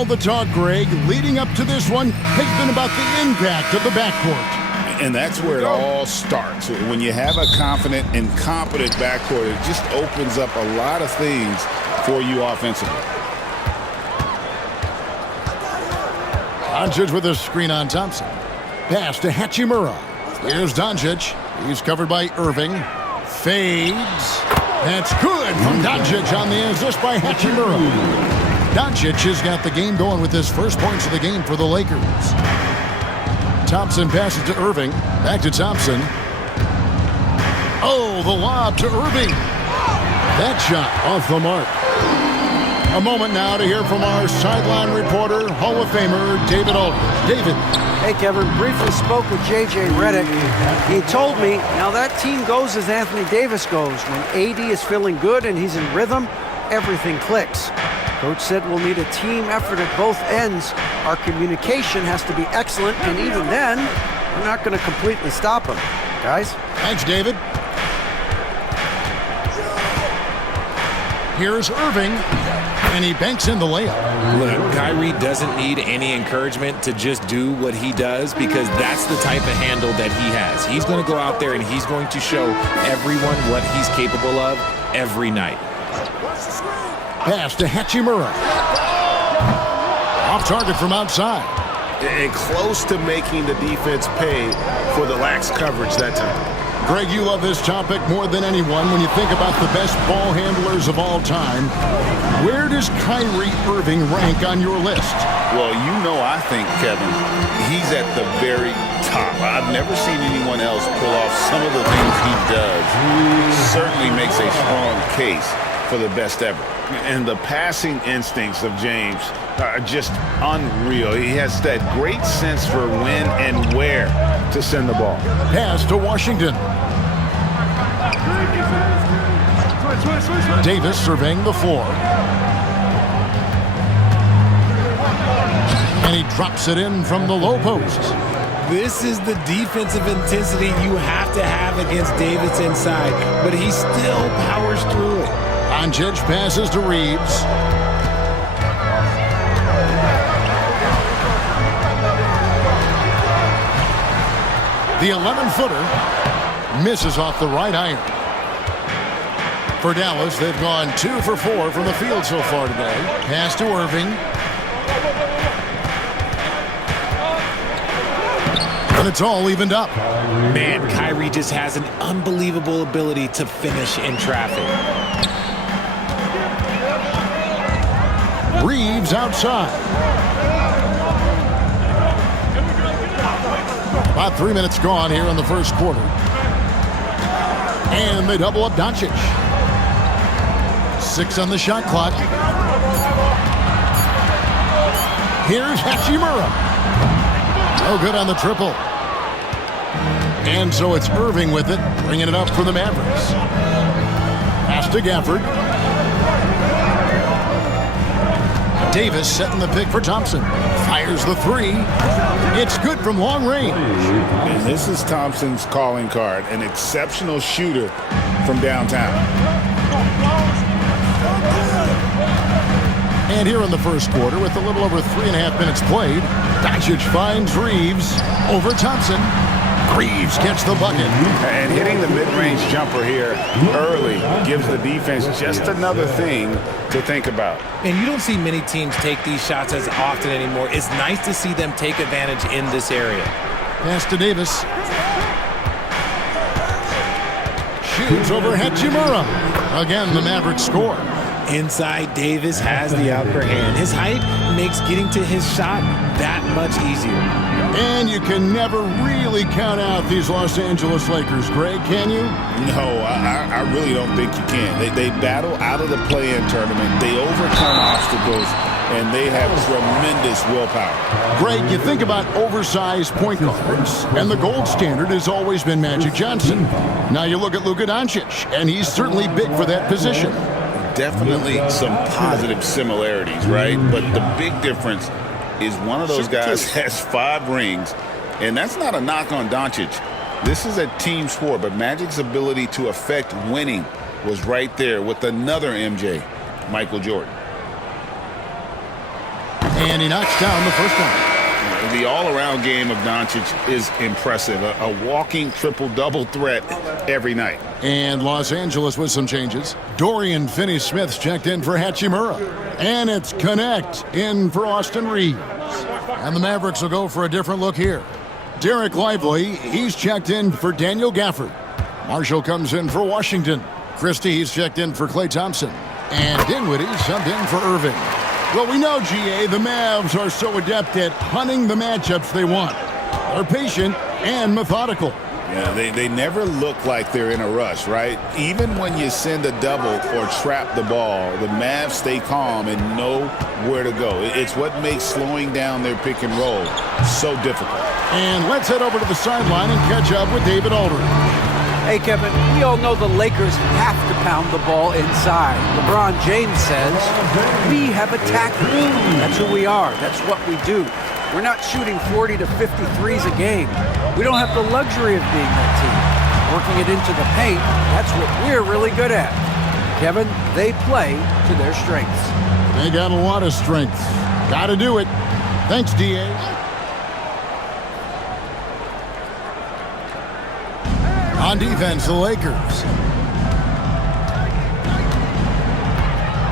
All the talk, Greg, leading up to this one has been about the impact of the backcourt. And that's where it all starts. When you have a confident and competent backcourt, it just opens up a lot of things for you offensively. Doncic with a screen on Thompson. Pass to Hachimura. Here's Doncic. He's covered by Irving. Fades. That's good from Doncic on the assist by Hachimura. Doncic has got the game going with his first points of the game for the Lakers. Thompson passes to Irving. Back to Thompson. Oh, the lob to Irving. That shot off the mark. A moment now to hear from our sideline reporter, Hall of Famer David Aldridge. David. Hey, Kevin. Briefly spoke with J.J. Redick. He told me, now that team goes as Anthony Davis goes. When AD is feeling good and he's in rhythm, everything clicks. Coach said we'll need a team effort at both ends. Our communication has to be excellent, and even then, we're not going to completely stop them. Guys? Thanks, David. Here's Irving, and he banks in the layup. Look, Kyrie doesn't need any encouragement to just do what he does because that's the type of handle that he has. He's going to go out there and he's going to show everyone what he's capable of every night. Pass to Hachimura. Off target from outside. And close to making the defense pay for the lax coverage that time. Greg, you love this topic more than anyone when you think about the best ball handlers of all time. Where does Kyrie Irving rank on your list? Well, you know, I think, Kevin, he's at the very top. I've never seen anyone else pull off some of the things he does. He certainly makes a strong case for the best ever. And the passing instincts of James are just unreal. He has that great sense for when and where to send the ball. Pass to Washington. Davis surveying the floor. And he drops it in from the low post. This is the defensive intensity you have to have against Davis inside, but he still powers through it. Doncic passes to Reeves. The 11-footer misses off the right iron. For Dallas, they've gone 2 for 4 from the field so far today. Pass to Irving. And it's all evened up. Man, Kyrie just has an unbelievable ability to finish in traffic. Reeves outside. About 3 minutes gone here in the first quarter. And they double up Doncic. 6 on the shot clock. Here's Hachimura. No good on the triple. And so it's Irving with it, bringing it up for the Mavericks. Pass to Gafford. Davis setting the pick for Thompson. Fires the 3. It's good from long range. And this is Thompson's calling card, an exceptional shooter from downtown. And here in the first quarter, with a little over 3.5 minutes played, Doncic finds Reeves over Thompson. Reeves gets the bucket. And hitting the mid-range jumper here early gives the defense just another thing to think about. And you don't see many teams take these shots as often anymore. It's nice to see them take advantage in this area. Pass to Davis. Shoots over Hachimura. Again, the Mavericks score. Inside, Davis has the upper hand. His height makes getting to his shot that much easier. And you can never really count out these Los Angeles Lakers, Greg, can you? No, I really don't think you can. They battle out of the play-in tournament. They overcome obstacles, and they have tremendous willpower. Greg, you think about oversized point guards, and the gold standard has always been Magic Johnson. Now you look at Luka Doncic, and he's certainly big for that position. Definitely some positive similarities, right? But the big difference is one of those guys has 5 rings, and that's not a knock on Doncic. This is a team sport, but Magic's ability to affect winning was right there with another MJ, Michael Jordan. And he knocks down the first one. The all-around game of Doncic is impressive. A walking triple-double threat every night. And Los Angeles with some changes. Dorian Finney-Smith's checked in for Hachimura. And it's Connect in for Austin Reeves. And the Mavericks will go for a different look here. Derek Lively, he's checked in for Daniel Gafford. Marshall comes in for Washington. Christie, he's checked in for Klay Thompson. And Dinwiddie subbed in for Irving. Well, we know, GA, the Mavs are so adept at hunting the matchups they want. They're patient and methodical. Yeah, they never look like they're in a rush, right? Even when you send a double or trap the ball, the Mavs stay calm and know where to go. It's what makes slowing down their pick and roll so difficult. And let's head over to the sideline and catch up with David Aldridge. Hey, Kevin, we all know the Lakers have to pound the ball inside. LeBron James says, we have attackers. That's who we are. That's what we do. We're not shooting 40 to 50 threes a game. We don't have the luxury of being that team. Working it into the paint, that's what we're really good at. Kevin, they play to their strengths. They got a lot of strength. Got to do it. Thanks, D.A. On defense, the Lakers.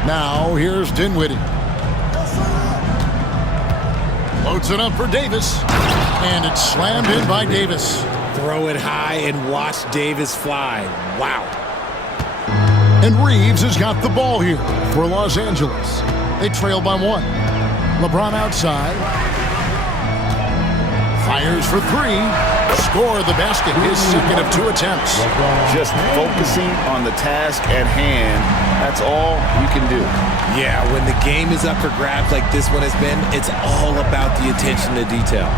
Now, here's Dinwiddie. Loads it up for Davis. And it's slammed in by Davis. Throw it high and watch Davis fly. Wow. And Reeves has got the ball here for Los Angeles. They trail by one. LeBron outside. Fires for three. Score the basket, his second of 2 attempts. Just focusing on the task at hand, that's all you can do. Yeah, when the game is up for grabs like this one has been, it's all about the attention to detail.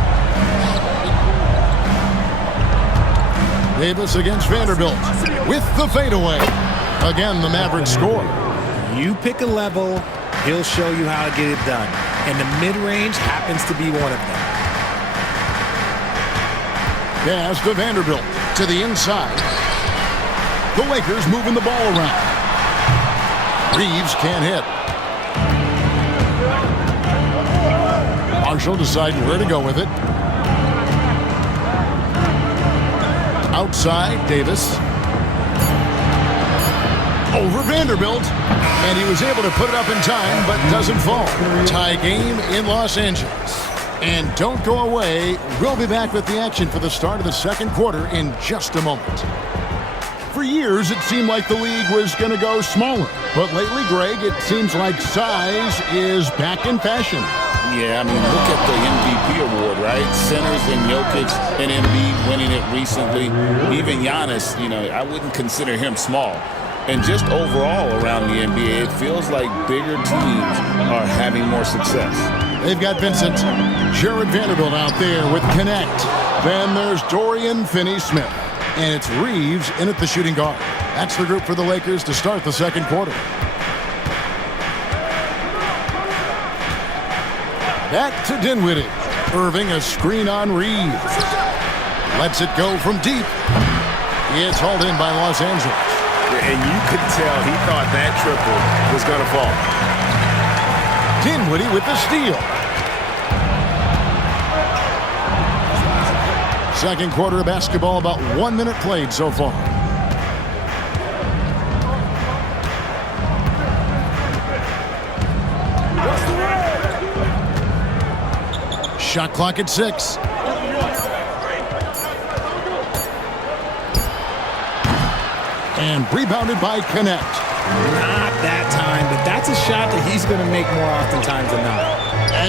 Davis against Vanderbilt with the fadeaway. Again, the Mavericks score. You pick a level, he'll show you how to get it done. And the mid-range happens to be one of them. Pass to Vanderbilt to the inside. The Lakers moving the ball around. Reeves can't hit. Marshall deciding where to go with it. Outside, Davis. Over Vanderbilt. And he was able to put it up in time, but doesn't fall. Tie game in Los Angeles. And don't go away. We'll be back with the action for the start of the second quarter in just a moment. For years, it seemed like the league was going to go smaller. But lately, Greg, it seems like size is back in fashion. Yeah, I mean, look at the MVP award, right? Centers and Jokic and Embiid winning it recently. Even Giannis, I wouldn't consider him small. And just overall around the NBA, it feels like bigger teams are having more success. They've got Vincent, Jared Vanderbilt out there with Connect. Then there's Dorian Finney-Smith. And it's Reeves in at the shooting guard. That's the group for the Lakers to start the second quarter. Back to Dinwiddie. Irving a screen on Reeves. Lets it go from deep. It's hauled in by Los Angeles. And you could tell he thought that triple was going to fall. Dinwiddie with the steal. Second quarter of basketball, about 1 minute played so far. Shot clock at 6. And rebounded by Connect. Not that time, but that's a shot that he's going to make more oftentimes than not.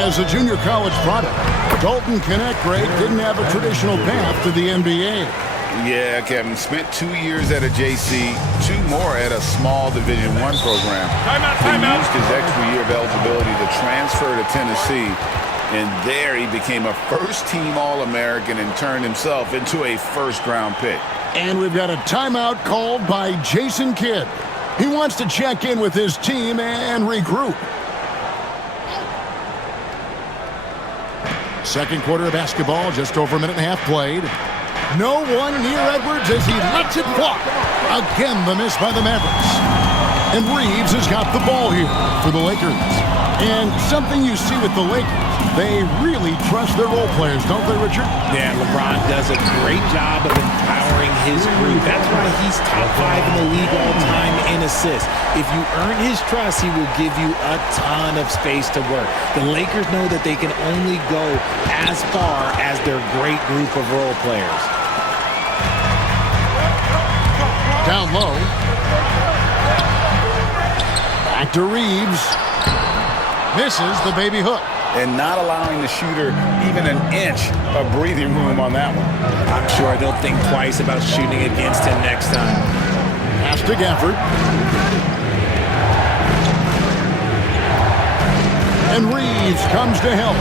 As a junior college product, Dalton Connect, Greg, didn't have a traditional path to the NBA. Yeah, Kevin. Spent 2 years at a JC, 2 more at a small Division I program. He used his extra year of eligibility to transfer to Tennessee. And there he became a first-team All-American and turned himself into a first-round pick. And we've got a timeout called by Jason Kidd. He wants to check in with his team and regroup. Second quarter of basketball, just over a minute and a half played. No one near Edwards as he lets it fly. Again, the miss by the Mavericks. And Reeves has got the ball here for the Lakers. And something you see with the Lakers, they really trust their role players, don't they, Richard? Yeah, LeBron does a great job of empowering his group. That's why he's top 5 in the league all time in assists. If you earn his trust, he will give you a ton of space to work. The Lakers know that they can only go as far as their great group of role players. Down low. Back to Reeves. Misses the baby hook. And not allowing the shooter even an inch of breathing room on that one. I'm sure they'll think twice about shooting against him next time. Pass to Gafford. And Reeves comes to help.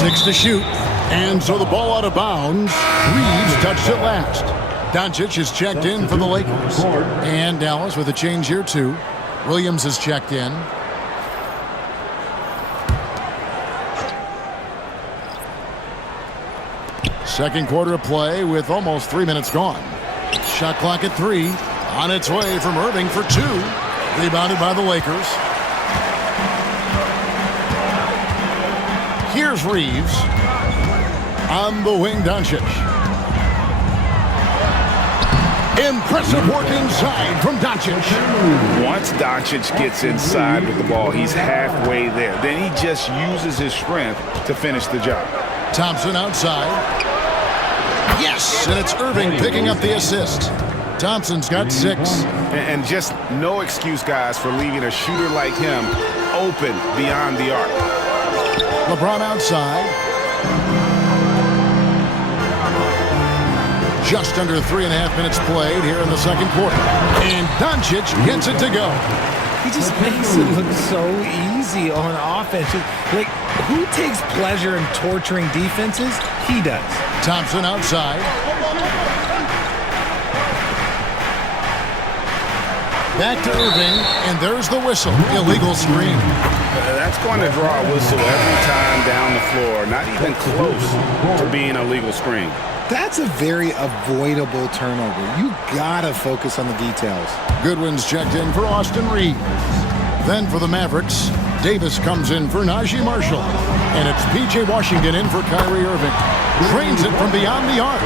6 to shoot. And so the ball out of bounds. Reeves touched it last. Doncic is checked in for the Lakers. And Dallas with a change here too. Williams is checked in. Second quarter of play with almost 3 minutes gone. Shot clock at 3. On its way from Irving for 2. Rebounded by the Lakers. Here's Reeves. On the wing, Doncic. Impressive work inside from Doncic. Once Doncic gets inside with the ball, he's halfway there. Then he just uses his strength to finish the job. Thompson outside. Yes, and it's Irving picking up the assist. Thompson's got 6. And just no excuse, guys, for leaving a shooter like him open beyond the arc. LeBron outside. Just under 3.5 minutes played here in the second quarter. And Doncic gets it to go. He just makes it look so easy on offense. Like, who takes pleasure in torturing defenses? He does. Thompson outside. Back to Irving, and there's the whistle. Illegal screen. That's going to draw a whistle every time down the floor. Not even close to being a legal screen. That's a very avoidable turnover. You gotta focus on the details. Goodwin's checked in for Austin Reeves. Then for the Mavericks, Davis comes in for Najee Marshall. And it's P.J. Washington in for Kyrie Irving. Drains it from beyond the arc.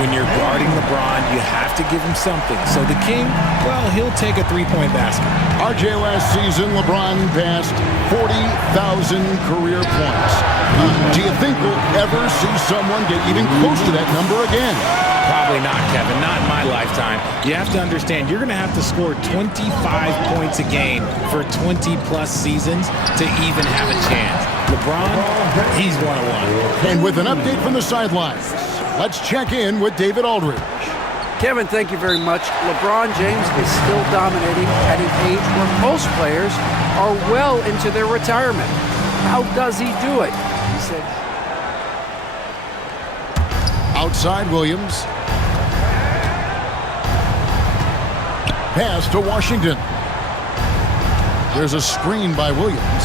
When you're guarding LeBron, you have to give him something. So the King, well, he'll take a three-point basket. RJ, last season, LeBron passed 40,000 career points. Do you think we'll ever see someone get even close to that number again? Probably not, Kevin. Not in my lifetime. You have to understand, you're going to have to score 25 points a game for 20-plus seasons to even have a chance. LeBron, he's 101. And with an update from the sidelines, let's check in with David Aldridge. Kevin, thank you very much. LeBron James is still dominating at an age where most players are well into their retirement. How does he do it? He said. Outside Williams. Pass to Washington. There's a screen by Williams.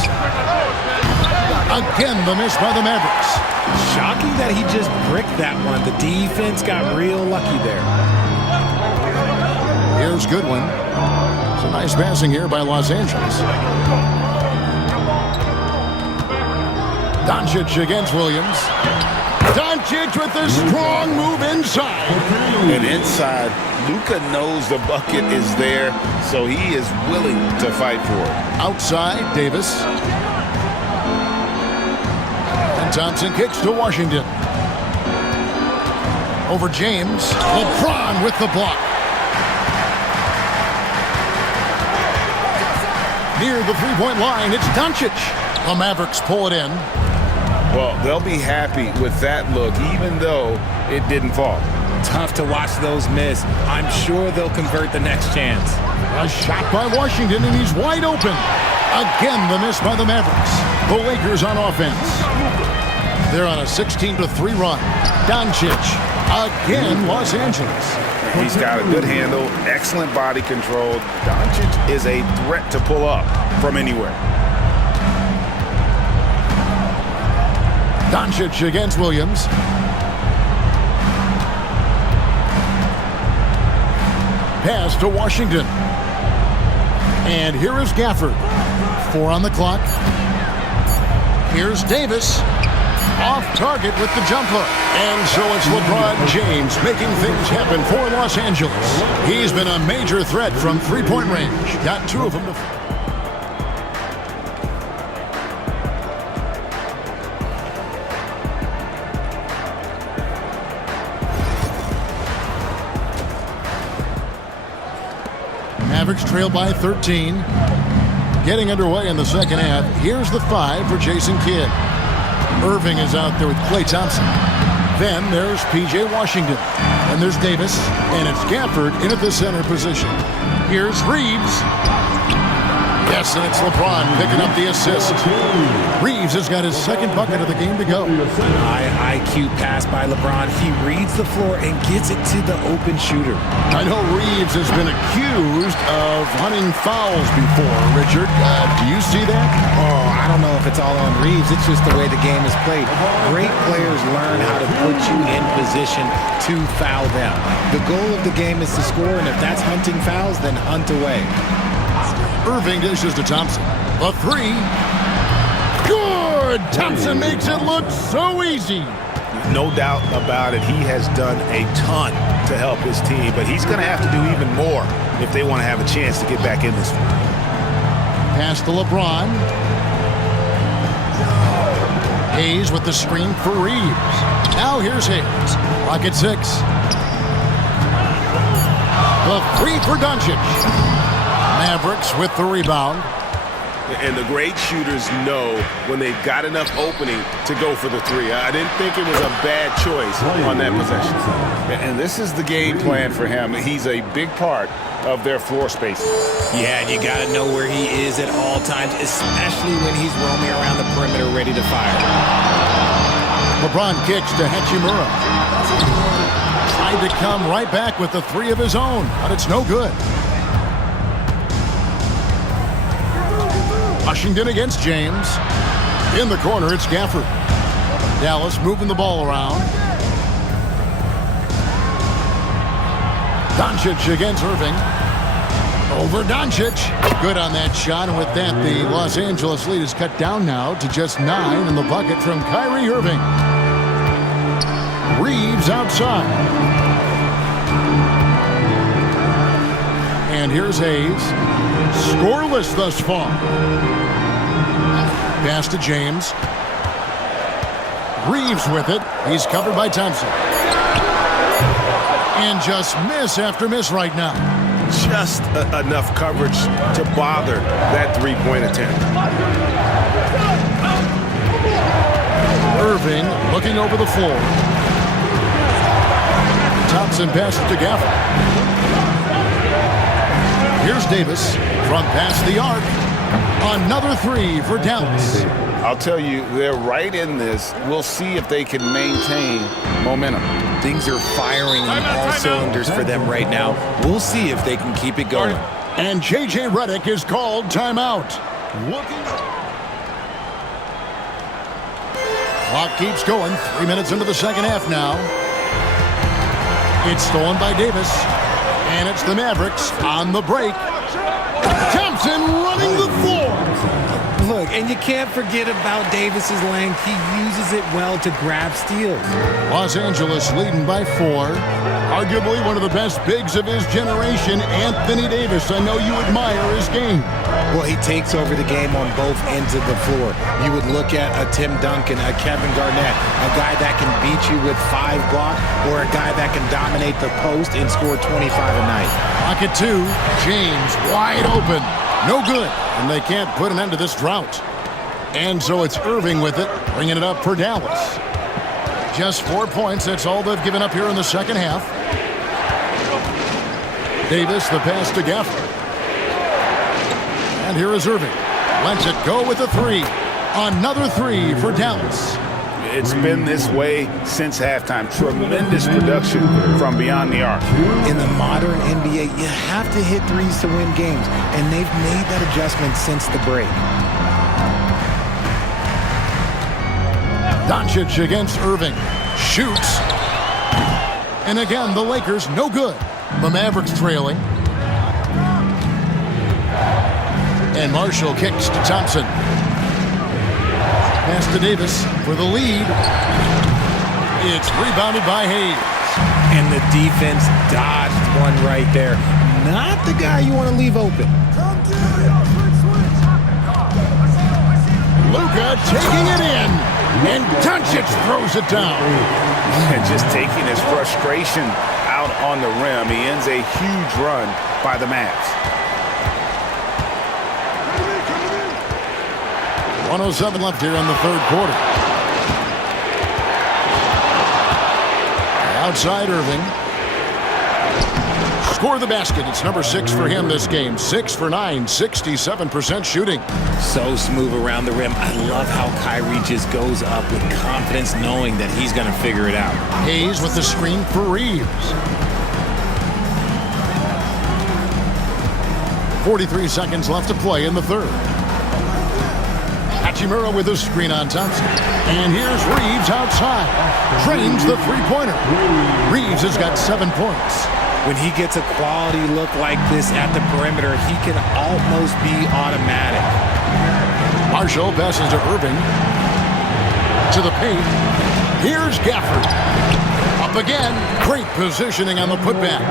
Again, the miss by the Mavericks. Shocking that he just bricked that one. The defense got real lucky there. Here's Goodwin. Some nice passing here by Los Angeles. Doncic against Williams. Doncic with a strong move inside. And inside, Luka knows the bucket is there, so he is willing to fight for it. Outside, Davis. And Thompson kicks to Washington. Over James. LeBron with the block. Near the three-point line, it's Doncic. The Mavericks pull it in. Well, they'll be happy with that look, even though it didn't fall. Tough to watch those miss. I'm sure they'll convert the next chance. A shot by Washington, and he's wide open. Again, the miss by the Mavericks. The Lakers on offense. They're on a 16-3 run. Doncic. Again, Los Angeles. He's got a good handle, excellent body control. Doncic is a threat to pull up from anywhere. Doncic against Williams. Pass to Washington. And here is Gafford. 4 on the clock. Here's Davis. Off target with the jump hook. And so it's LeBron James making things happen for Los Angeles. He's been a major threat from three-point range. Got 2 of them. Mavericks trail by 13. Getting underway in the second half. Here's the 5 for Jason Kidd. Irving is out there with Klay Thompson. Then there's P.J. Washington. And there's Davis. And it's Gafford in at the center position. Here's Reeves. Yes, and it's LeBron picking up the assist. Reeves has got his second bucket of the game to go. High IQ pass by LeBron. He reads the floor and gets it to the open shooter. I know Reeves has been accused of hunting fouls before, Richard. Do you see that? Oh, I don't know if it's all on Reeves. It's just the way the game is played. Great players learn how to put you in position to foul them. The goal of the game is to score, and if that's hunting fouls, then hunt away. Irving dishes to Thompson. The 3. Good! Thompson makes it look so easy. No doubt about it. He has done a ton to help his team, but he's going to have to do even more if they want to have a chance to get back in this one. Pass to LeBron. Hayes with the screen for Reeves. Now here's Hayes. Rocket 6. The 3 for Doncic. Mavericks with the rebound. And the great shooters know when they've got enough opening to go for the 3. I didn't think it was a bad choice on that possession. And this is the game plan for him. He's a big part of their floor space. Yeah, and you got to know where he is at all times, especially when he's roaming around the perimeter ready to fire. LeBron kicks to Hachimura. Tried to come right back with the 3 of his own, but it's no good. Washington against James. In the corner, it's Gafford. Dallas moving the ball around. Doncic against Irving. Over Doncic. Good on that shot, and with that, the Los Angeles lead is cut down now to just 9 in the bucket from Kyrie Irving. Reeves outside. And here's Hayes. Scoreless thus far. Pass to James. Reeves with it. He's covered by Thompson. And just miss after miss right now. Just enough coverage to bother that 3-point attempt. Irving looking over the floor. Thompson passes to Gafford. Here's Davis from past the arc. Another 3 for Dallas. I'll tell you, they're right in this. We'll see if they can maintain momentum. Things are firing on all cylinders for them right now. We'll see if they can keep it going. And J.J. Redick is called timeout. Clock keeps going. 3 minutes into the second half now. It's stolen by Davis. And it's the Mavericks on the break. Thompson running the floor. Look, and you can't forget about Davis's length. He uses it well to grab steals. Los Angeles leading by 4. Arguably one of the best bigs of his generation, Anthony Davis. I know you admire his game. Well, he takes over the game on both ends of the floor. You would look at a Tim Duncan, a Kevin Garnett, a guy that can beat you with 5 blocks, or a guy that can dominate the post and score 25 a night. Pocket 2, James wide open. No good, and they can't put an end to this drought. And so it's Irving with it, bringing it up for Dallas. Just 4 points, that's all they've given up here in the second half. Davis, the pass to Gafford. And here is Irving. Lets it go with a 3. Another 3 for Dallas. It's been this way since halftime. Tremendous production from beyond the arc. In the modern NBA, you have to hit threes to win games, and they've made that adjustment since the break. Doncic against Irving. Shoots. And again, the Lakers no good. The Mavericks trailing. And Marshall kicks to Thompson. Pass to Davis for the lead. It's rebounded by Hayes. And the defense dodged one right there. Not the guy you want to leave open. Luka taking it in. And Doncic throws it down. And just taking his frustration out on the rim. He ends a huge run by the Mavs. 1:07 left here in the third quarter. Outside Irving. Score the basket. It's number 6 for him this game. 6 for 9, 67% shooting. So smooth around the rim. I love how Kyrie just goes up with confidence knowing that he's going to figure it out. Hayes with the screen for Reeves. 43 seconds left to play in the third. Hachimura with a screen on Thompson. And here's Reeves outside. Drains the three-pointer. Reeves has got 7 points. When he gets a quality look like this at the perimeter, he can almost be automatic. Marshall passes to Irving. To the paint. Here's Gafford. Up again. Great positioning on the putback.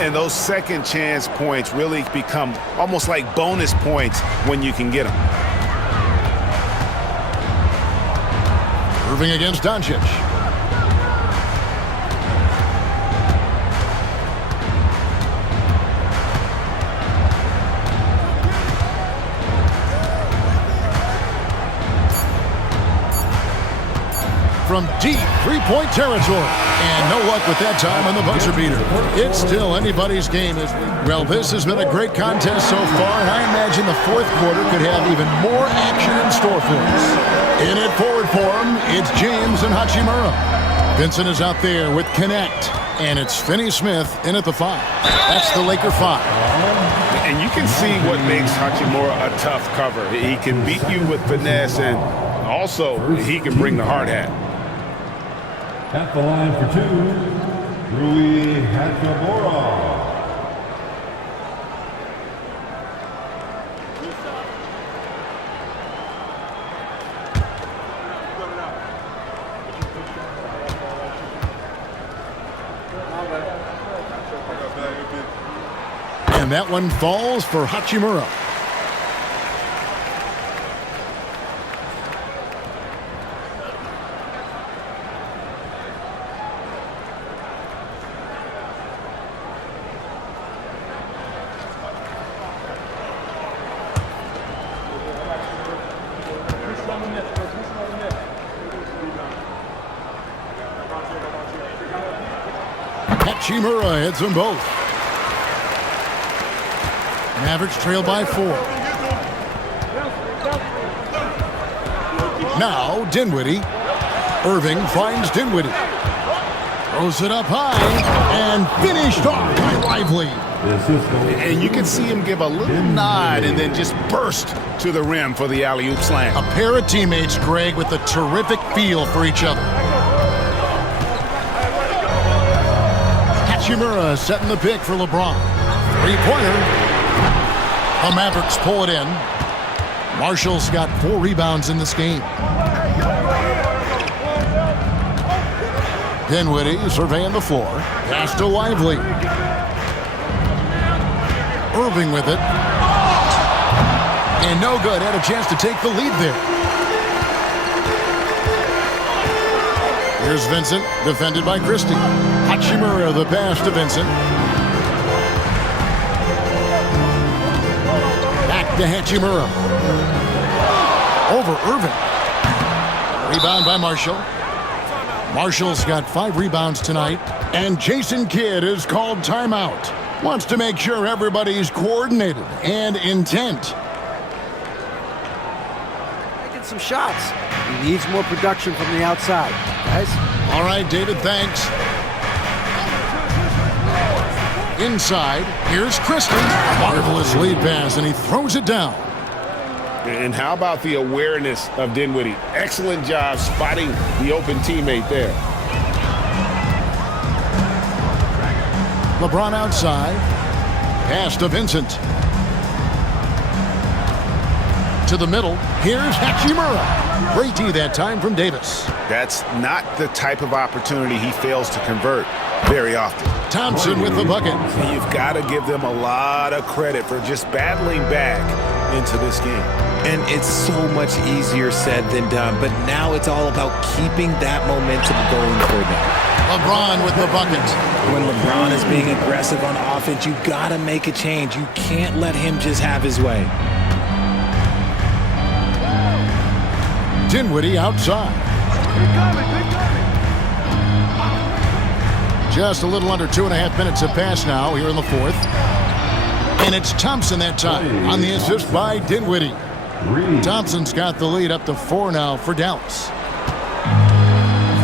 And those second chance points really become almost like bonus points when you can get them. Irving against Doncic. From deep three-point territory. And no luck with that time on the buzzer beater. It's still anybody's game. Well, this has been a great contest so far, and I imagine the fourth quarter could have even more action in store for us. In it forward for him, it's James and Hachimura. Vincent is out there with Connect, and it's Finney-Smith in at the 5. That's the Laker 5. And you can see what makes Hachimura a tough cover. He can beat you with finesse, and also he can bring the hard hat. At the line for 2, Rui Hachimura. And that one falls for Hachimura. Hachimura hits them both. Mavericks trail by 4. Now Dinwiddie. Irving finds Dinwiddie. Throws it up high and finished off by Lively. And you can see him give a little nod and then just burst to the rim for the alley-oop slam. A pair of teammates, Greg, with a terrific feel for each other. Hachimura setting the pick for LeBron. Three-pointer. The Mavericks pull it in. Marshall's got 4 rebounds in this game. Dinwiddie surveying the floor. Pass to Lively. Irving with it. And no good. Had a chance to take the lead there. Here's Vincent, defended by Christie. Hachimura, the pass to Vincent. Back to Hachimura. Over Irving. Rebound by Marshall. Marshall's got 5 rebounds tonight. And Jason Kidd is called timeout. Wants to make sure everybody's coordinated and intent. Making some shots. He needs more production from the outside. Guys? All right, David, thanks. Inside, here's Christie. Marvelous lead pass, and he throws it down. And how about the awareness of Dinwiddie? Excellent job spotting the open teammate there. LeBron outside. Pass to Vincent. To the middle. Here's Hachimura. Great D that time from Davis. That's not the type of opportunity he fails to convert very often. Thompson with the bucket. You've got to give them a lot of credit for just battling back into this game. And it's so much easier said than done, but now it's all about keeping that momentum going for them. LeBron with the bucket. When LeBron is being aggressive on offense, you got to make a change. You can't let him just have his way. Dinwiddie outside. Just a little under 2.5 minutes have passed now here in the fourth. And it's Thompson that time on the assist by Dinwiddie. Thompson's got the lead up to 4 now for Dallas.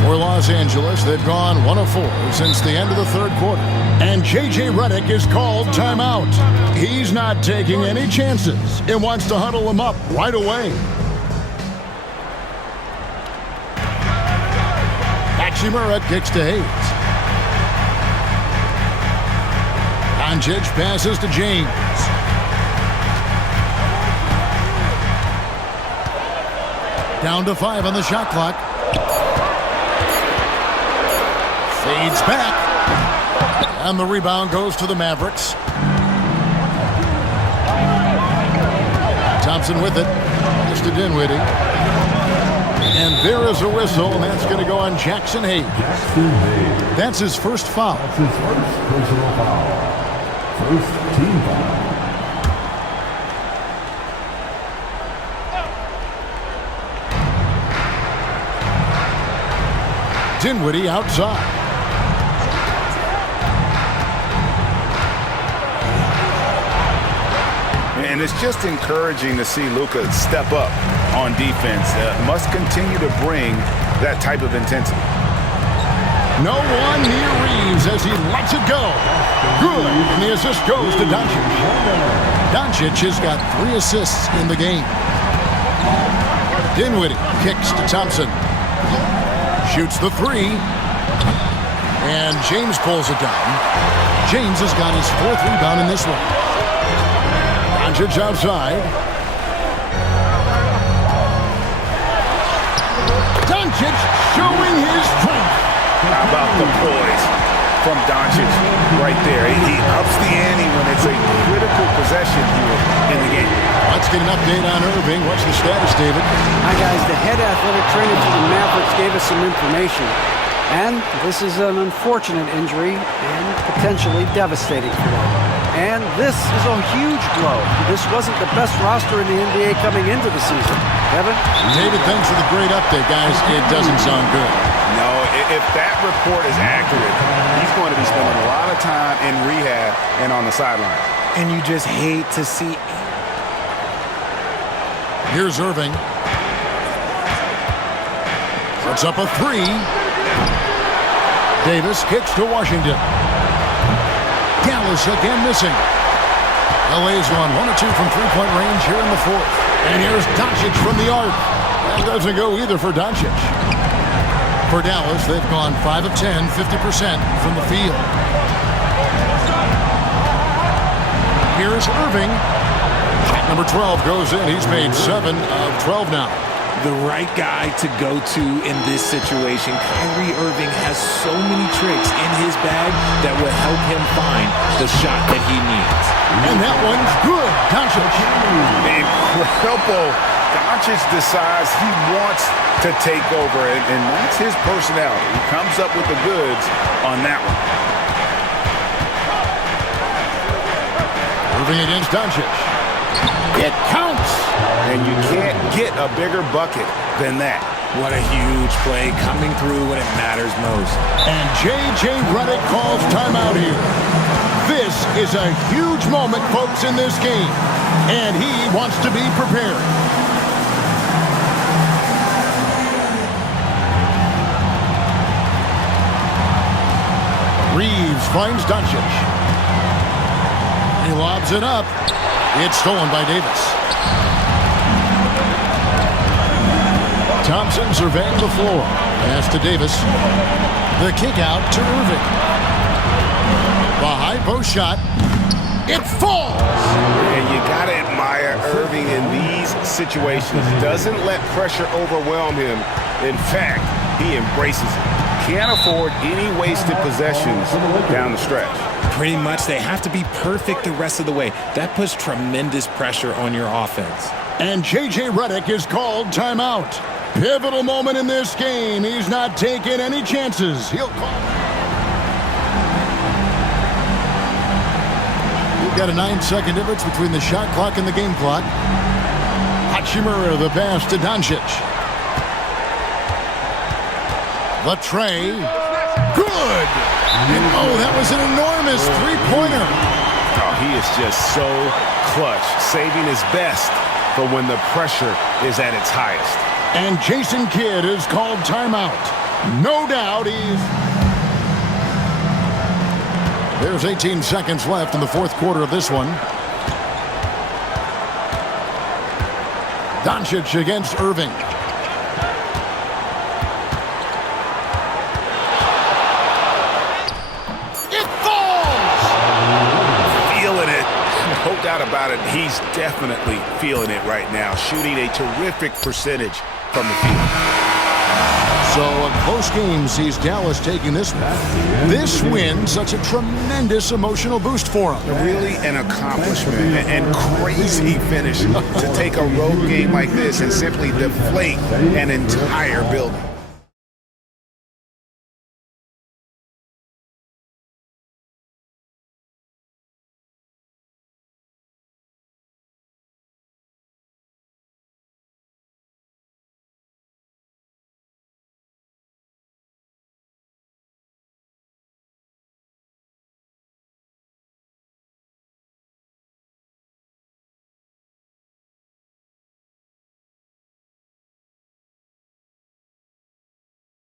For Los Angeles, they've gone 1 of 4 since the end of the third quarter. And J.J. Redick is called timeout. He's not taking any chances and wants to huddle them up right away. Hachimura kicks to Hayes. Doncic passes to James. Down to 5 on the shot clock. Fades back. And the rebound goes to the Mavericks. Thompson with it. It's to Dinwiddie. And there is a whistle, and that's going to go on Jackson Hayes. That's his first foul. That's his first personal foul. First team foul. Dinwiddie outside. And it's just encouraging to see Luka step up on defense. Must continue to bring that type of intensity. No one near Reeves as he lets it go. Good. And the assist goes to Doncic. Doncic has got 3 assists in the game. Dinwiddie kicks to Thompson. Shoots the 3. And James pulls it down. James has got his 4th rebound in this one. Doncic outside. Doncic showing his strength. How about the poise from Doncic right there? He ups the ante when it's a critical possession here in the game. Let's get an update on Irving. What's the status, David? Hi, guys. The head athletic trainer for the Mavericks gave us some information. And this is an unfortunate injury and potentially devastating for them. And this is a huge blow. This wasn't the best roster in the NBA coming into the season. Kevin? David, thanks for the great update, guys. It doesn't sound good. No, if that report is accurate, he's going to be spending a lot of time in rehab and on the sideline. And you just hate to see. Here's Irving. Puts up a 3. Davis kicks to Washington. Dallas again missing. LA's won 1 of 2 from 3-point range here in the fourth. And here's Doncic from the arc. That doesn't go either for Doncic. For Dallas, they've gone 5 of 10, 50% from the field. Here's Irving. Shot number 12 goes in. He's made 7 of 12 now. The right guy to go to in this situation. Kyrie Irving has so many tricks in his bag that will help him find the shot that he needs. And that one's good. Doncic. Incredible. Doncic decides he wants to take over, and that's his personality. He comes up with the goods on that one. Irving against Doncic. It counts. And you can't get a bigger bucket than that. What a huge play coming through when it matters most. And J.J. Redick calls timeout here. This is a huge moment, folks, in this game. And he wants to be prepared. Reeves finds Doncic. He lobs it up. It's stolen by Davis. Thompson surveying the floor. Pass to Davis. The kick out to Irving. The high post shot. It falls. And you got to admire Irving in these situations doesn't let pressure overwhelm him. In fact, he embraces it. Can't afford any wasted possessions down the stretch. Pretty much, they have to be perfect the rest of the way. That puts tremendous pressure on your offense. And J.J. Redick is called timeout. Pivotal moment in this game. He's not taking any chances. He'll call. You've got a 9-second difference between the shot clock and the game clock. Hachimura, the pass to Doncic. The tray. Good! And oh, that was an enormous three-pointer. Oh, he is just so clutch, saving his best for when the pressure is at its highest. And Jason Kidd is called timeout. No doubt There's 18 seconds left in the fourth quarter of this one. Doncic against Irving. No doubt about it, he's definitely feeling it right now, shooting a terrific percentage from the field. So a close game sees Dallas taking this one. This win, such a tremendous emotional boost for him. Really an accomplishment and crazy finish to take a road game like this and simply deflate an entire building.